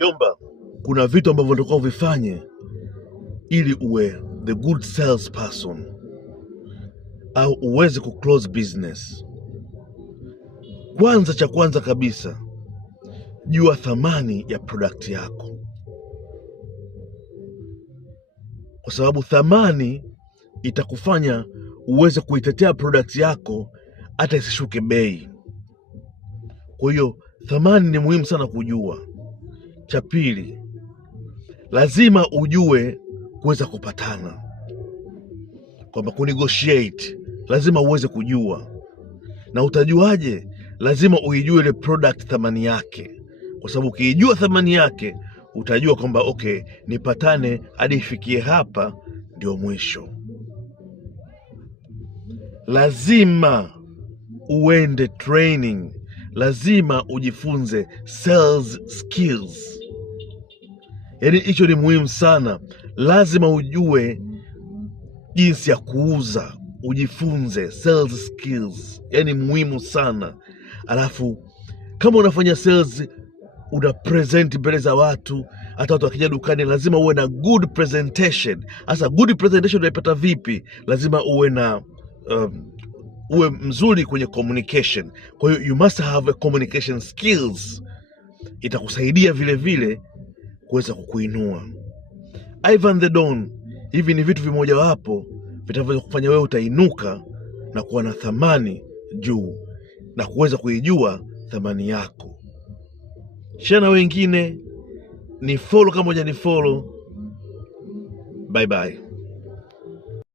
Jomba, kuna vitu ambavyo unatakiwa uvifanye ili uwe the good sales person au uweze close business. Cha kwanza kabisa, jua thamani ya product yako, kwa sababu thamani itakufanya uweze kuitetea product yako hata isishuke bei. Kwa hiyo thamani ni muhimu sana kujua. Cha pili, lazima ujue kuweza kupatana, kwamba kunegotiate lazima uweze kujua. Na utajuaje? Lazima uijue ile product thamani yake, kwa sababu ukiijua thamani yake utajua kwamba okay, nipatane hadi ifikie hapa ndio mwisho. Lazima uende training, lazima ujifunze sales skills. Yaani hicho ni muhimu sana. Lazima ujue jinsi ya kuuza, ujifunze sales skills, yaani muhimu sana. Alafu kama unafanya sales, una present mbele za watu, hata watu wakija dukani, lazima uwe na good presentation. Sasa good presentation unaipata vipi? Lazima uwe na uwe mzuri kwenye communication. Kwa hiyo you must have a communication skills, itakusaidia vile vile kuweza kukuinua. Ivan the Don, hivi ni vitu vimoja wapo vitavyo kufanya wewe utainuka na kuwa na thamani juu na kuweza kuijua thamani yako. Share na wengine, ni follow kama hujani follow. Bye bye.